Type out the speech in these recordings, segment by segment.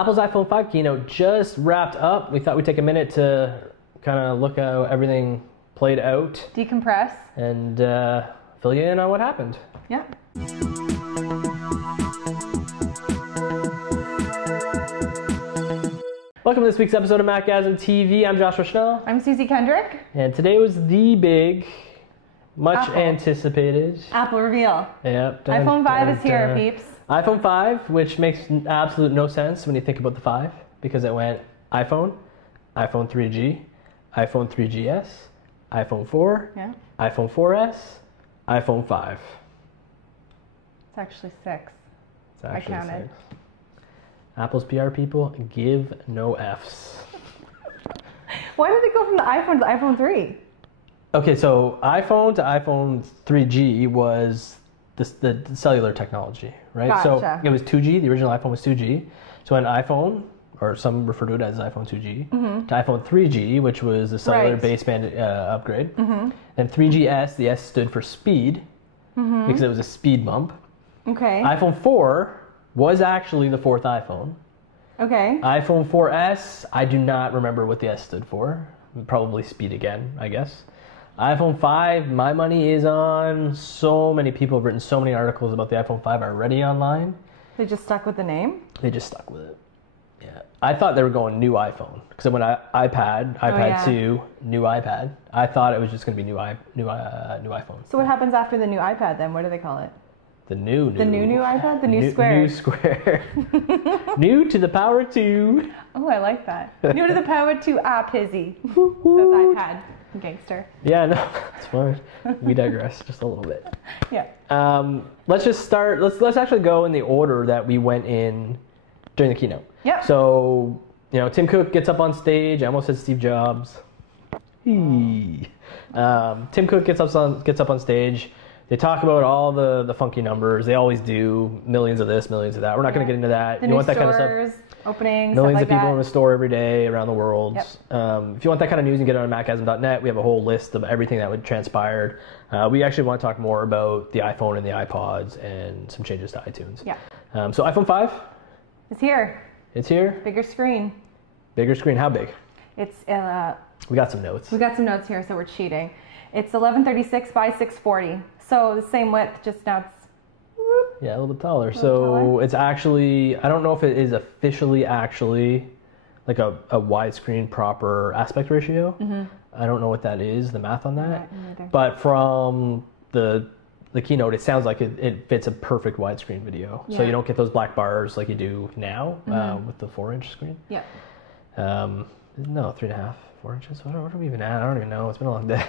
Apple's iPhone 5 keynote just wrapped up. We thought we'd take a minute to kind of look at how everything played out. Decompress. And fill you in on what happened. Yeah. Welcome to this week's episode of Macgasm TV. I'm Josh Schnell. I'm Suzy Kendrick. And today was the big, much anticipated Apple reveal. Yep. iPhone 5 is here, peeps. iPhone 5, which makes absolute no sense when you think about the 5, because it went iPhone, iPhone 3G, iPhone 3GS, iPhone 4, iPhone 4S, iPhone 5. It's actually 6. It's actually I counted. 6. Apple's PR people give no Fs. Why did it go from the iPhone to the iPhone 3? Okay, so iPhone to iPhone 3G was the cellular technology, right? Gotcha. So it was 2G. The original iPhone was 2G. So an iPhone, or some refer to it as iPhone 2G, to iPhone 3G, which was the cellular baseband upgrade. Then 3GS, the S stood for speed, because it was a speed bump. Okay. iPhone 4 was actually the fourth iPhone. Okay. iPhone 4S, I do not remember what the S stood for. Probably speed again, I guess. iPhone 5, my money is on. So many people have written so many articles about the iPhone 5 already online. They just stuck with the name? They just stuck with it. Yeah. I thought they were going new iPhone. Because when iPad 2, new iPad, I thought it was just going to be new iPhone. So what happens after the new iPad then? What do they call it? The new iPad? The new square? New square. New to the power 2. Oh, I like that. New to the power 2 pizzy. That's iPad. Gangster. Yeah, no, it's fine. We digress just a little bit. Yeah. Let's just start. Let's actually go in the order that we went in during the keynote. Yeah. So, Tim Cook gets up on stage. I almost said Steve Jobs. Tim Cook gets up on stage. They talk about all the funky numbers. They always do. Millions of this, millions of that. We're not going to get into that. The new stores, kind of stuff? Openings, millions stuff like of people that. in the store every day around the world. Yep. If you want that kind of news, you can get it on Macgasm.net. We have a whole list of everything that would transpired. We actually want to talk more about the iPhone and the iPods and some changes to iTunes. Yeah. So iPhone 5? It's here. It's here? Bigger screen. Bigger screen. How big? It's we got some notes. We got some notes here, so we're cheating. It's 1136 by 640. So the same width, just now it's yeah, a little bit taller. So it's actually, I don't know if it is officially actually like a widescreen proper aspect ratio. I don't know what that is, the math on that. But from the keynote, it sounds like it fits a perfect widescreen video. So you don't get those black bars like you do now with the 4-inch screen. Yeah. No, 3.5, 4 inches. What are we even at? I don't even know. It's been a long day.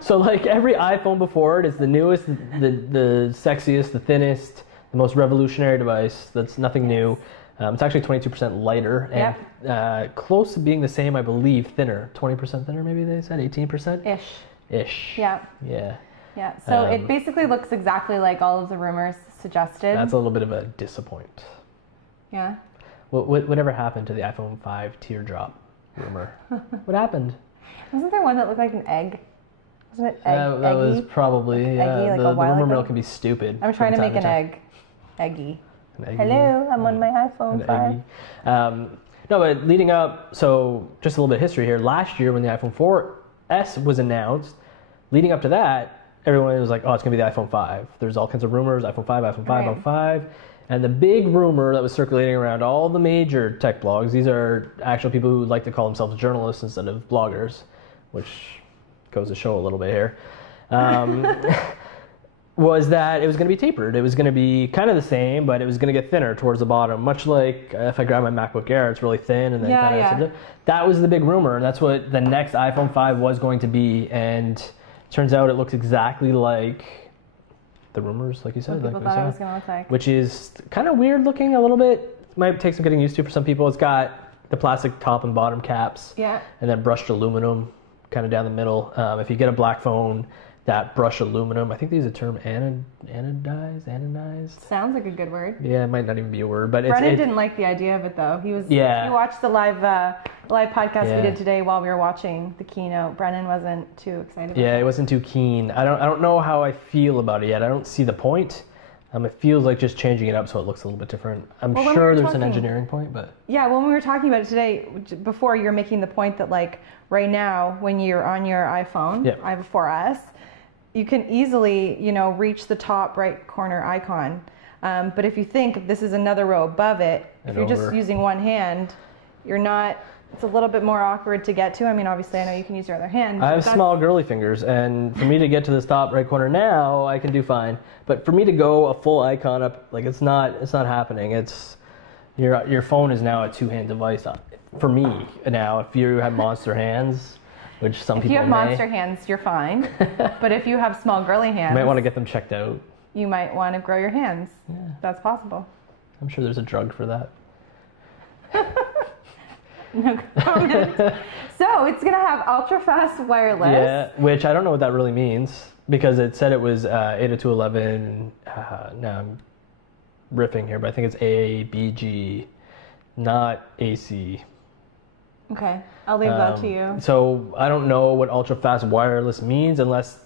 So like every iPhone before it is the newest, the sexiest, the thinnest, the most revolutionary device. That's nothing new. It's actually 22% lighter and close to being the same, I believe, thinner. 20% thinner, maybe they said 18%. Ish. Yeah. Yeah. Yeah. So it basically looks exactly like all of the rumors suggested. That's a little bit of a disappoint. Yeah. Whatever happened to the iPhone 5 teardrop rumor? What happened? Wasn't there one that looked like an egg? Wasn't it egg? That was probably eggy, like the a while rumor ago? mill can be stupid. I'm trying to make an egg. Eggy. Hello, I'm on my iPhone 5. No, but leading up, so just a little bit of history here. Last year when the iPhone 4S was announced, leading up to that, everyone was like, oh, it's going to be the iPhone 5. There's all kinds of rumors, iPhone 5, iPhone 5, iPhone 5. And the big rumor that was circulating around all the major tech blogs, these are actual people who like to call themselves journalists instead of bloggers, which goes to show a little bit here, was that it was going to be tapered. It was going to be kind of the same, but it was going to get thinner towards the bottom, much like if I grab my MacBook Air, it's really thin. And then that was the big rumor. And that's what the next iPhone 5 was going to be. And turns out it looks exactly like the rumors, like you said. What people thought it was going to look like. Which is kind of weird looking a little bit. It might take some getting used to for some people. It's got the plastic top and bottom caps. Yeah. And then brushed aluminum kind of down the middle. If you get a black phone, that brushed aluminum, I think they use the term anodized. Sounds like a good word. Yeah, it might not even be a word, but Brennan didn't like the idea of it though. He watched the live podcast we did today while we were watching the keynote. Brennan wasn't too excited about it. Yeah, he wasn't too keen. I don't know how I feel about it yet. I don't see the point. It feels like just changing it up so it looks a little bit different. I'm sure there's an engineering point, but... Yeah, when we were talking about it today, before you're making the point that like right now when you're on your iPhone, I have a 4S, you can easily, reach the top right corner icon. But if you think this is another row above it, if you're just using one hand, it's a little bit more awkward to get to. I mean, obviously, I know you can use your other hand. I have small girly fingers, and for me to get to this top right corner now, I can do fine. But for me to go a full icon up, like it's not happening. It's your phone is now a two-hand device. For me now, if you have monster hands, which some people may. If you have monster hands, you're fine. But if you have small girly hands, you might want to get them checked out. You might want to grow your hands. Yeah. That's possible. I'm sure there's a drug for that. No comment. So it's going to have ultra-fast wireless. Yeah, which I don't know what that really means because it said it was 802.11. Now I'm riffing here, but I think it's ABG, not AC. Okay, I'll leave that to you. So I don't know what ultra-fast wireless means unless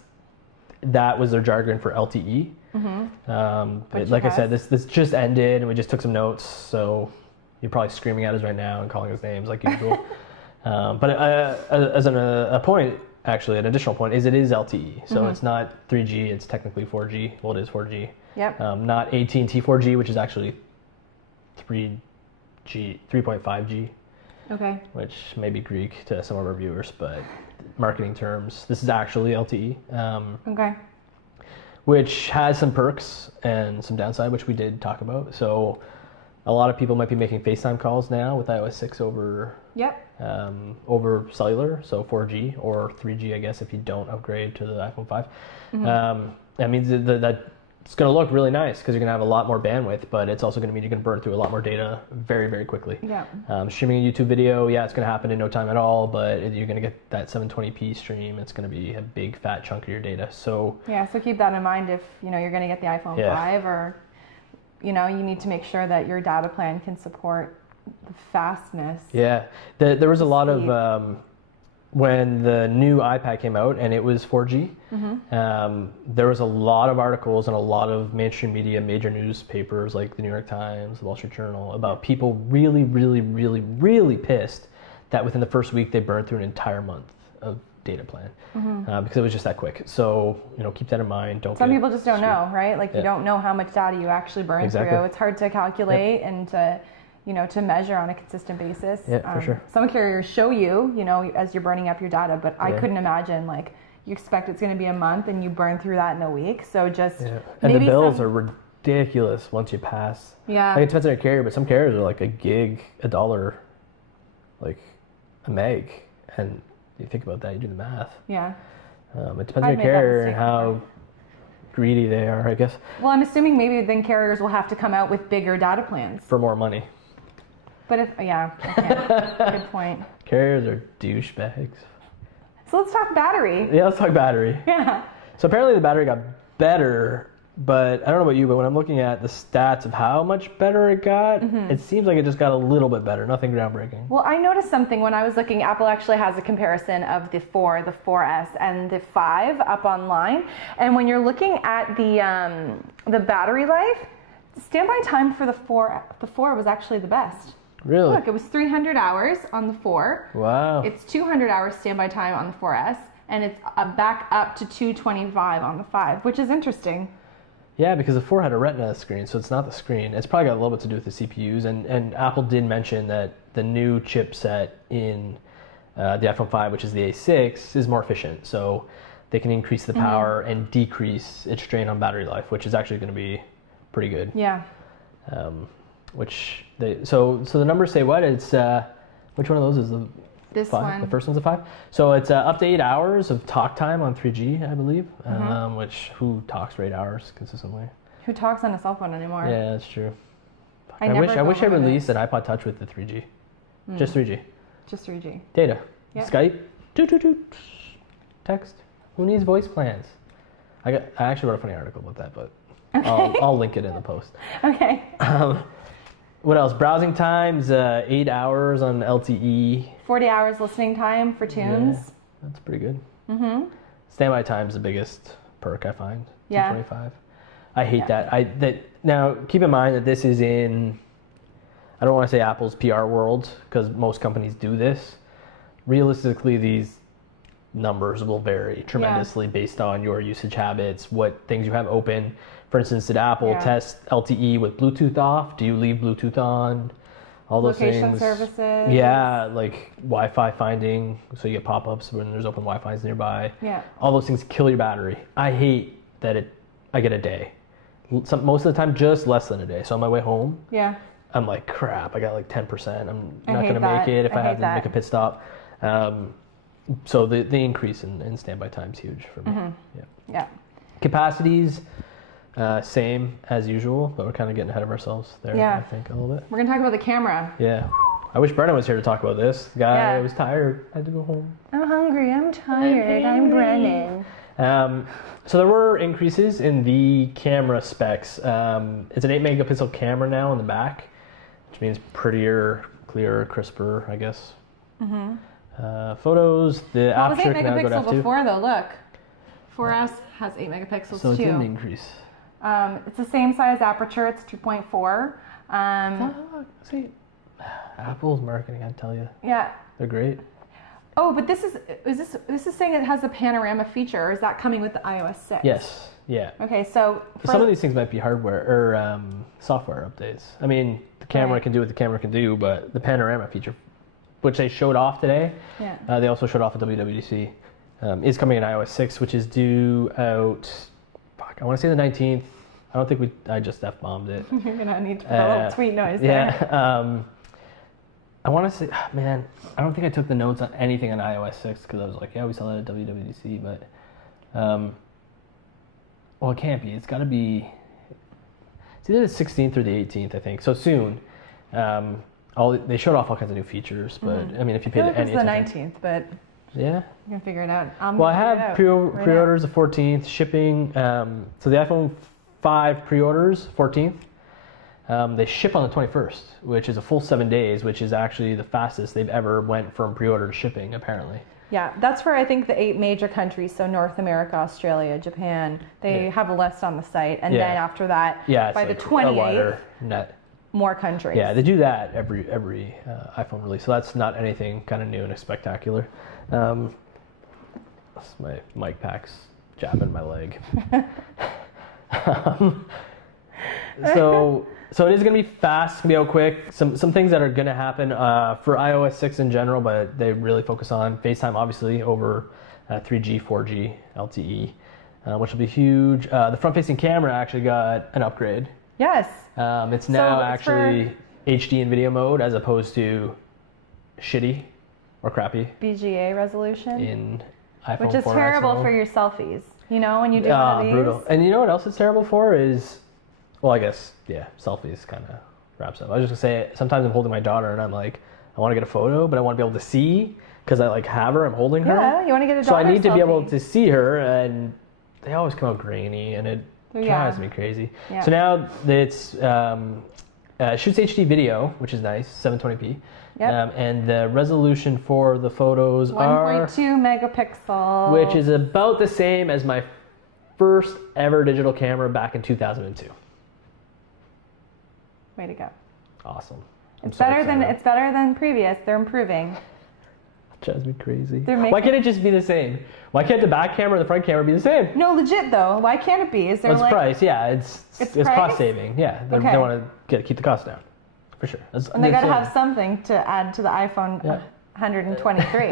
that was their jargon for LTE. But like I said, this just ended and we just took some notes, so... You're probably screaming at us right now and calling us names like usual. But as an additional point, is it is LTE. So it's not 3G, it's technically 4G. Well, it is 4G. Yep. Not AT&T 4G, which is actually 3.5G. Okay. Which may be Greek to some of our viewers, but marketing terms, this is actually LTE. Okay. Which has some perks and some downside, which we did talk about. So... A lot of people might be making FaceTime calls now with iOS 6 over cellular, so 4G or 3G, I guess, if you don't upgrade to the iPhone 5. That means that it's going to look really nice because you're going to have a lot more bandwidth, but it's also going to mean you're going to burn through a lot more data very, very quickly. Yeah. Streaming a YouTube video, it's going to happen in no time at all, but you're going to get that 720p stream. It's going to be a big, fat chunk of your data. So so keep that in mind if you're going to get the iPhone 5 or... you need to make sure that your data plan can support the fastness. Yeah, there was a lot of, when the new iPad came out and it was 4G, there was a lot of articles and a lot of mainstream media, major newspapers like the New York Times, the Wall Street Journal, about people really, really, really, really pissed that within the first week they burned through an entire month of data plan because it was just that quick. So keep that in mind. Some people just don't know, right? Like you don't know how much data you actually burn through. It's hard to calculate and to to measure on a consistent basis. For sure. Some carriers show you as you're burning up your data, but I couldn't imagine like you expect it's going to be a month and you burn through that in a week. So just and the bills are ridiculous once you pass. Yeah, like it depends on your carrier, but some carriers are like $1 gig, $1, like a meg, and you think about that, you do the math. Yeah. It depends on your carrier and how greedy they are, I guess. Well, I'm assuming maybe then carriers will have to come out with bigger data plans. For more money. But good point. Carriers are douchebags. So let's talk battery. Yeah, let's talk battery. Yeah. So apparently the battery got better, but I don't know about you, but when I'm looking at the stats of how much better it got, it seems like it just got a little bit better, nothing groundbreaking. Well, I noticed something when I was looking. Apple actually has a comparison of the 4, the 4S, and the 5 up online. And when you're looking at the battery life, standby time for the 4 was actually the best. Really? Look, it was 300 hours on the 4. Wow. It's 200 hours standby time on the 4S, and it's back up to 225 on the 5, which is interesting. Yeah, because the 4 had a Retina screen, so it's not the screen. It's probably got a little bit to do with the CPUs, and Apple did mention that the new chipset in the iPhone 5, which is the A6, is more efficient. So they can increase the power and decrease its strain on battery life, which is actually going to be pretty good. Yeah. So the numbers say what? It's which one of those is the this 5? one? The first one's a 5. So it's up to 8 hours of talk time on 3G, I believe. Which who talks for 8 hours consistently? Who talks on a cell phone anymore? Yeah, that's true. I wish I released an iPod Touch with the 3G. Just 3G. Just 3G. Data. Yep. Skype. Text. Who needs voice plans? I actually wrote a funny article about that, but I'll link it in the post. Okay. What else? Browsing times, 8 hours on LTE. 40 hours listening time for tunes. Yeah, that's pretty good. Standby time's the biggest perk, I find. Yeah. 225. I hate that. Now, keep in mind that this is in, I don't want to say Apple's PR world, because most companies do this. Realistically, these numbers will vary tremendously based on your usage habits, what things you have open. For instance, did Apple test LTE with Bluetooth off? Do you leave Bluetooth on? All those Location things. services. Yeah, like Wi-Fi finding, so you get pop-ups when there's open Wi-Fi's nearby. Yeah. All those things kill your battery. I hate that I get a day. Most of the time, just less than a day. So on my way home, I'm like, crap, I got like 10%. I'm not going to make it if I have to make a pit stop. So the increase in standby time is huge for me. Mm-hmm. Yeah. Capacities, same as usual, but we're kind of getting ahead of ourselves there, I think, a little bit. We're going to talk about the camera. Yeah. I wish Brennan was here to talk about this. The guy was tired. I had to go home. I'm hungry. I'm tired. I'm Brennan. So there were increases in the camera specs. It's an 8 megapixel camera now in the back, which means prettier, clearer, crisper, I guess. Photos, the aperture can now go to f2. It was 8 megapixel before, though. Look, 4S has 8 megapixels too. So it's an increase. It's the same size aperture. It's 2.4. See, Apple's marketing, I tell you. Yeah. They're great. Oh, but this is saying it has a panorama feature, or is that coming with the iOS 6? Yes. Yeah. Okay, so some of these things might be hardware or software updates. I mean, the camera can do what the camera can do, but the panorama feature, which they showed off today, they also showed off at WWDC, is coming in iOS 6, which is due out, I want to say the 19th. I don't think I just F-bombed it. You're going to need to put a little tweet noise there. Yeah. I want to say, man, I don't think I took the notes on anything on iOS 6 because I was like, we saw that at WWDC, but, well, it can't be. It's got to be, it's either the 16th or the 18th, I think. So soon. They showed off all kinds of new features, but I mean, if you paid any attention. It's the 19th, but you can figure it out. Well, I have pre-orders the 14th, shipping. So the iPhone 5 pre-orders 14th. They ship on the 21st, which is a full 7 days, which is actually the fastest they've ever went from pre-order to shipping, apparently. Yeah, that's for, I think, the 8 major countries, so North America, Australia, Japan. They have a list on the site, and then after that, by the 28th, more countries. Yeah, they do that every iPhone release, so that's not anything kind of new and spectacular. That's my mic packs jabbing my leg. So it is going to be fast, it's going to be out quick. Some things that are going to happen for iOS 6 in general, but they really focus on FaceTime, obviously, over 3G, 4G, LTE, which will be huge. The front-facing camera actually got an upgrade. Yes. It's now actually HD in video mode as opposed to shitty or crappy BGA resolution in iPhone 4S, which is terrible for your selfies. You know, when you do one of these. Brutal. And you know what else it's terrible for is, well, I guess, selfies kind of wraps up. I was just going to say, sometimes I'm holding my daughter and I'm like, I want to get a photo, but I want to be able to see because I like have her, I'm holding her. Yeah, you want to get a daughter So I need to be able to see her, and they always come out grainy and it drives me crazy. Yeah. So now it's shoots HD video, which is nice, 720p. Yep. And the resolution for the photos 1.2 megapixel. Which is about the same as my first ever digital camera back in 2002. Way to go. Awesome. It's better than previous. They're improving. It drives me crazy. Why can't it just be the same? Why can't the back camera and the front camera be the same? No, legit though. Why can't it be? Is there price, it's cost saving. Yeah, they want to keep the cost down. For sure. And they got to have something to add to the iPhone 123.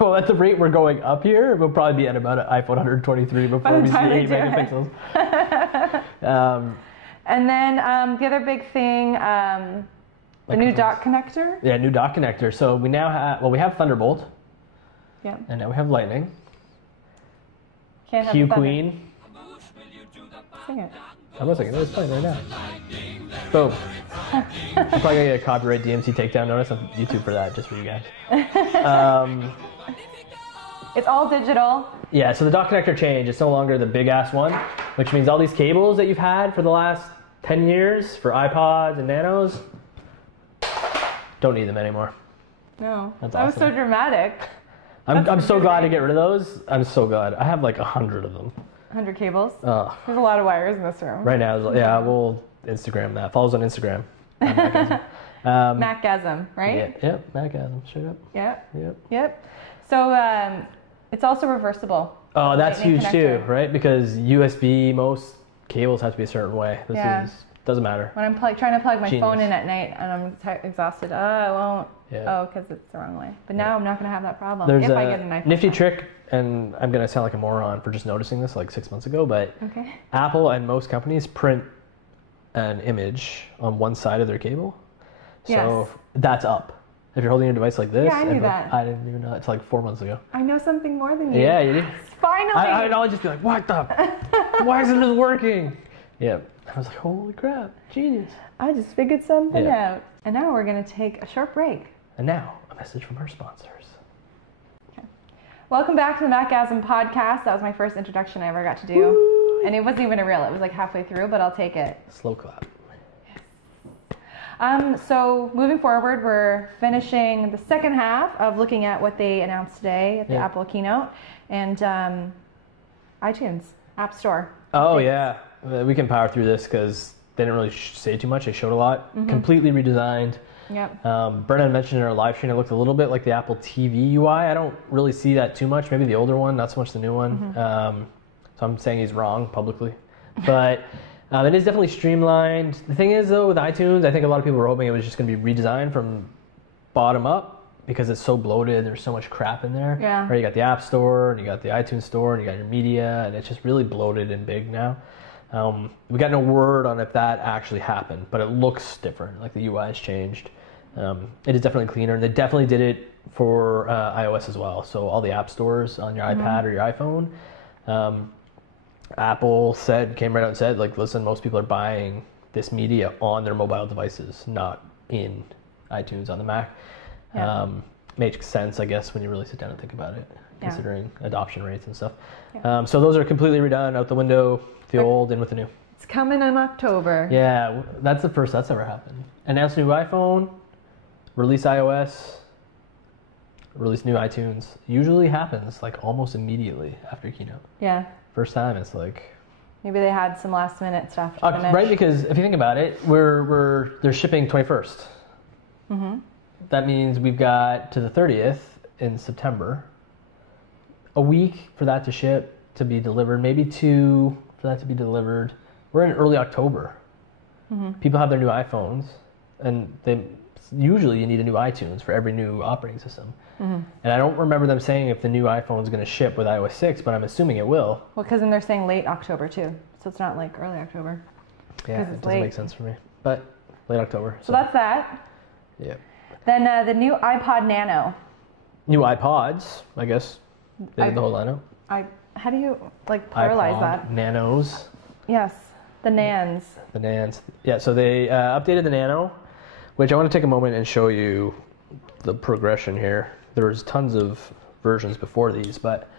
Well, at the rate we're going up here, we'll probably be at about an iPhone 123 before we see 8 megapixels. And then the other big thing, the new dock connector. Yeah, new dock connector. So we now have Thunderbolt. Yeah. And now we have Lightning. Can't Q Queen. Sing it. I'm not singing it. It's playing right now. Boom. You're probably gonna get a copyright DMC takedown notice on YouTube for that, just for you guys. It's all digital. Yeah, so the dock connector changed. It's no longer the big ass one, which means all these cables that you've had for the last 10 years for iPods and Nanos, don't need them anymore. No, that's that awesome. was so dramatic. I'm so glad to get rid of those. I'm so glad. I have like 100 of them. 100 cables. There's a lot of wires in this room. Right now, yeah, we'll Instagram that. Follow us on Instagram. Macgasm, right? Yep, Macgasm, straight up. Yep. So it's also reversible. Oh, that's huge too, right? Because USB, most cables have to be a certain way. This doesn't matter. When I'm trying to plug my phone in at night and I'm exhausted, I won't. Yeah. Oh, because it's the wrong way. But now I'm not going to have that problem. There's if I get an iPhone. Nifty trick, and I'm going to sound like a moron for just noticing this like 6 months ago, but Apple and most companies print an image on one side of their cable. So that's up. If you're holding your device like this. Yeah, I knew that. I didn't even know. It's like 4 months ago. I know something more than you. Yeah, you do. Finally. I'd always just be like, what the? Why isn't this working? Yeah. I was like, holy crap, genius. I just figured something out. And now we're going to take a short break. And now, a message from our sponsors. Okay. Welcome back to the Macgasm podcast. That was my first introduction I ever got to do. Woo! And it wasn't even a reel. It was like halfway through, but I'll take it. Slow clap. So moving forward, we're finishing the second half of looking at what they announced today at the Apple keynote and iTunes App Store. Oh, yeah. We can power through this because they didn't really say too much. They showed a lot. Completely redesigned. Yep. Brennan mentioned in our live stream it looked a little bit like the Apple TV UI. I don't really see that too much. Maybe the older one, not so much the new one. So I'm saying he's wrong publicly. But it is definitely streamlined. The thing is, though, with iTunes, I think a lot of people were hoping it was just going to be redesigned from bottom up because it's so bloated. There's so much crap in there. Yeah. Right? You got the App Store, and you got the iTunes Store, and you got your media, and it's just really bloated and big now. We got no word on if that actually happened, but it looks different. Like the UI has changed. It is definitely cleaner. They definitely did it for iOS as well. So all the app stores on your iPad or your iPhone. Apple came right out and said, like, listen, most people are buying this media on their mobile devices, not in iTunes on the Mac. Yeah. Makes sense, I guess, when you really sit down and think about it, considering adoption rates and stuff. Yeah. So those are completely redone, out the window, the old in with the new. It's coming in October. Yeah, that's the first that's ever happened. Announce new iPhone, release iOS, release new iTunes. Usually happens like almost immediately after keynote. Yeah. First time, it's like maybe they had some last minute stuff to finish. Right, because if you think about it, they're shipping 21st. That means we've got to the 30th in September, a week for that to ship, to be delivered, maybe 2 for that to be delivered. We're in early October. People have their new iPhones, and usually you need a new iTunes for every new operating system. And I don't remember them saying if the new iPhone is going to ship with iOS 6, but I'm assuming it will. Well, because then they're saying late October too, so it's not like early October. Yeah, it doesn't make sense for me. But late October. So that's that. Yeah. Then the new iPod Nano. New iPods, I guess. They did the whole lineup. How do you pluralize that? Nanos. Yes, the Nans. The Nans. Yeah, so they updated the Nano, which I want to take a moment and show you the progression here. There was tons of versions before these, but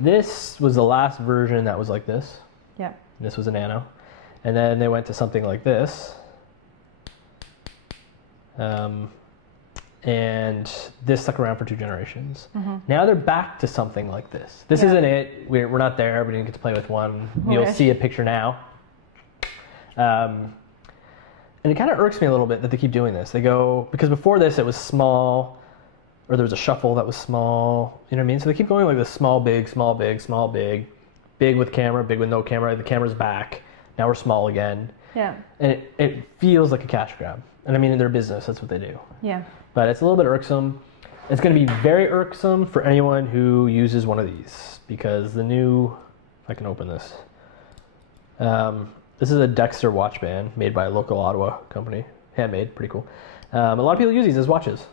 this was the last version that was like this. Yeah. This was a Nano. And then they went to something like this. And this stuck around for 2 generations. Now they're back to something like this. This isn't it. We're not there. We didn't get to play with one. You'll see a picture now. And it kind of irks me a little bit that they keep doing this. They go, because before this it was small, or there was a shuffle that was small. You know what I mean? So they keep going like this small, big, small, big, small, big, big with camera, big with no camera. The camera's back. Now we're small again. Yeah. And it feels like a cash grab. And I mean, in their business, that's what they do. Yeah. But it's a little bit irksome. It's going to be very irksome for anyone who uses one of these, because the new, if I can open this, this is a Dexter watch band made by a local Ottawa company, handmade, pretty cool. A lot of people use these as watches,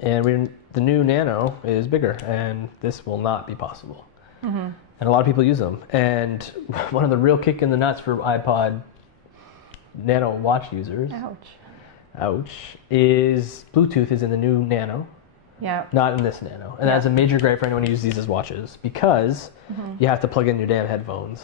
and the new Nano is bigger, and this will not be possible. And a lot of people use them. And one of the real kick in the nuts for iPod Nano watch users. Ouch. Is Bluetooth is in the new Nano. Yeah. Not in this Nano. And that's a major gripe for anyone who uses these as watches, because you have to plug in your damn headphones.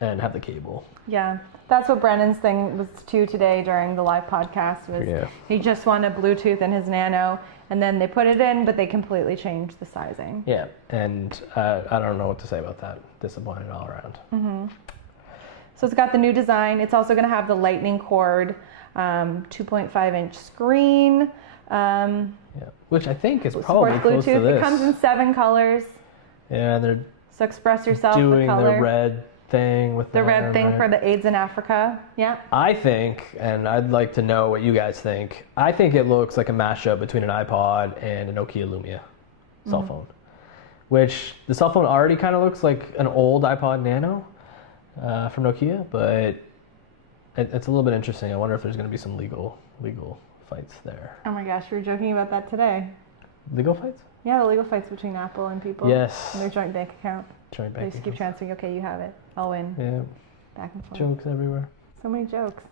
and have the cable. Yeah, that's what Brennan's thing was too today during the live podcast. Was he just wanted Bluetooth in his Nano, and then they put it in, but they completely changed the sizing. Yeah, and I don't know what to say about that. Disappointed all around. Mm-hmm. So it's got the new design. It's also going to have the lightning cord, 2.5-inch screen. Which I think is probably close to this. It comes in 7 colors. Yeah, and they're so express yourself. Doing the color. The red thing with the red thing for the AIDS in Africa. Yeah. I think, and I'd like to know what you guys think. I think it looks like a mashup between an iPod and a Nokia Lumia cell phone, which the cell phone already kind of looks like an old iPod Nano from Nokia, but it's a little bit interesting. I wonder if there's going to be some legal fights there. Oh my gosh, we were joking about that today. Legal fights? Yeah, the legal fights between Apple and people. Yes. And their joint bank account. They just keep transferring. Okay, you have it. I'll win. Yeah. Back and forth. Jokes everywhere. So many jokes.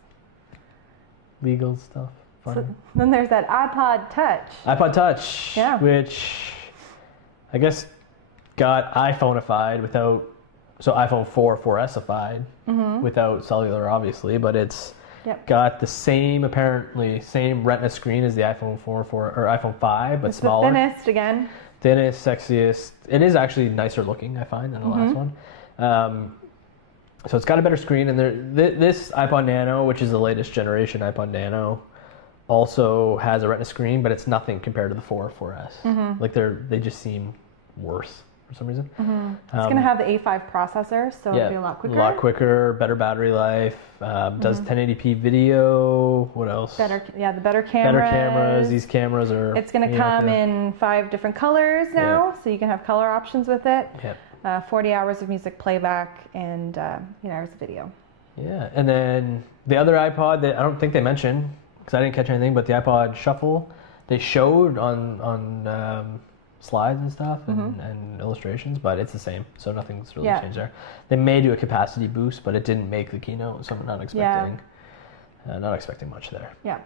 Legal stuff. So, then there's that iPod Touch. iPod Touch. Yeah. Which I guess got iPhone-ified without, so iPhone 4, 4S-ified without cellular, obviously, but it's got the same Retina screen as the iPhone 4 or iPhone 5, but it's smaller. The thinnest again. Thinnest, sexiest. It is actually nicer looking, I find, than the last one. So it's got a better screen, and this iPod Nano, which is the latest generation iPod Nano, also has a Retina screen, but it's nothing compared to the 4 or 4S. Like they just seem worse for some reason. It's going to have the A5 processor, so it'll be a lot quicker. A lot quicker, better battery life, does 1080p video. What else? The better cameras. Better cameras. These cameras are... It's going to come in 5 different colors now, so you can have color options with it. 40 hours of music playback and 8 hours of video. Yeah, and then the other iPod that I don't think they mentioned, because I didn't catch anything, but the iPod Shuffle, they showed on slides and stuff and illustrations, but it's the same, so nothing's really changed there. They may do a capacity boost, but it didn't make the keynote, so I'm not expecting much there. Yeah,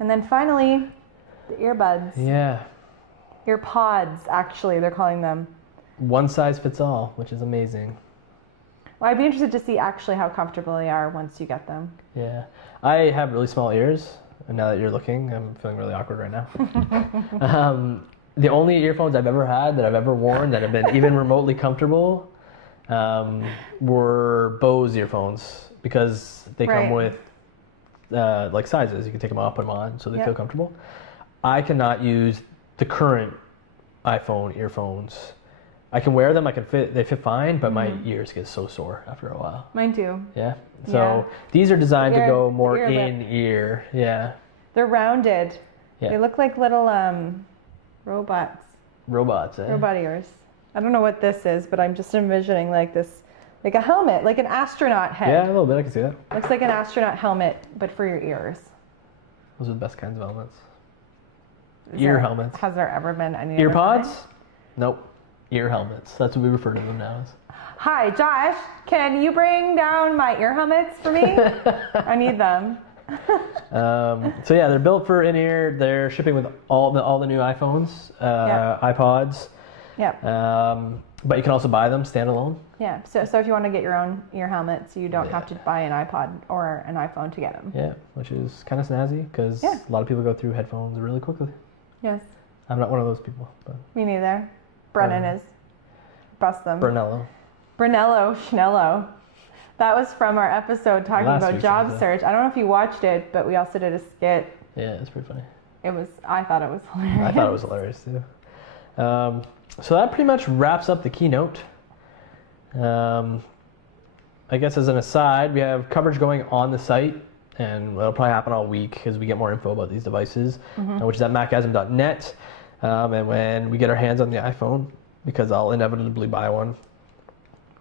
and then finally, the earbuds. Yeah. Earpods, actually, they're calling them. One size fits all, which is amazing. Well, I'd be interested to see actually how comfortable they are once you get them. Yeah. I have really small ears, and now that you're looking, I'm feeling really awkward right now. The only earphones I've ever had that I've ever worn that have been even remotely comfortable were Bose earphones, because they come with like sizes. You can take them off, put them on, so they feel comfortable. I cannot use the current iPhone earphones. I can wear them, they fit fine, but my ears get so sore after a while. Mine too. Yeah. So these are designed to go more in ear. Yeah. They're rounded. Yeah. They look like little robots. Robots, eh? Robot ears. I don't know what this is, but I'm just envisioning like this, like a helmet, like an astronaut head. Yeah, a little bit. I can see that. Looks like an astronaut helmet, but for your ears. Those are the best kinds of helmets. Helmets. Has there ever been any ear pods? Nope. Ear helmets. That's what we refer to them now as. Hi, Josh. Can you bring down my ear helmets for me? I need them. So yeah, they're built for in-ear. They're shipping with all the new iPhones, iPods. Yeah. But you can also buy them standalone. Yeah. So if you want to get your own ear helmets, you don't have to buy an iPod or an iPhone to get them. Yeah, which is kind of snazzy because a lot of people go through headphones really quickly. Yes. I'm not one of those people. But me neither. Brennan is. Bust them. Brunello. Schnello. That was from our episode talking about job search. I don't know if you watched it, but we also did a skit. Yeah, it's pretty funny. I thought it was hilarious. I thought it was hilarious too. So that pretty much wraps up the keynote. I guess as an aside, we have coverage going on the site, and it'll probably happen all week as we get more info about these devices, which is at macgasm.net. And when we get our hands on the iPhone, because I'll inevitably buy one, of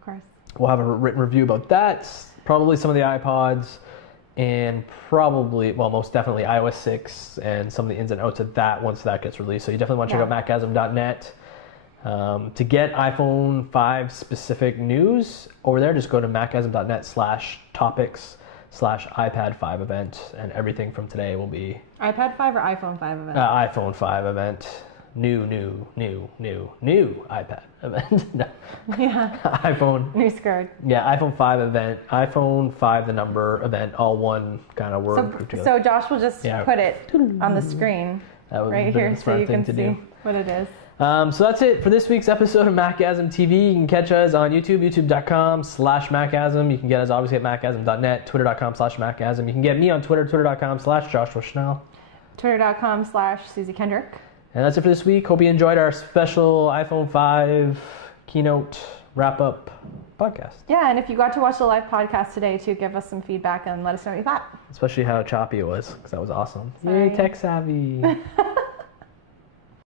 course, we'll have a written review about that, probably some of the iPods, and probably, well, most definitely iOS 6 and some of the ins and outs of that once that gets released. So you definitely want to check out macgasm.net. To get iPhone 5 specific news over there, just go to macgasm.net/topics/iPad 5 event, and everything from today will be... iPad 5 or iPhone 5 event? iPhone 5 event. new iPad event. No. Yeah. iPhone. New skirt. Yeah, iPhone 5 event. iPhone 5, the number event, all one kind of word grouped together. So Josh will just put it on the screen right here so you can see what it is. So that's it for this week's episode of Macgasm TV. You can catch us on YouTube, youtube.com/Macgasm. You can get us obviously at macgasm.net, twitter.com/Macgasm. You can get me on Twitter, twitter.com/Joshua Schnell. Twitter.com/Suzy Kendrick. And that's it for this week. Hope you enjoyed our special iPhone 5 keynote wrap-up podcast. Yeah, and if you got to watch the live podcast today, too, give us some feedback and let us know what you thought. Especially how choppy it was, because that was awesome. Sorry. Yay, tech savvy.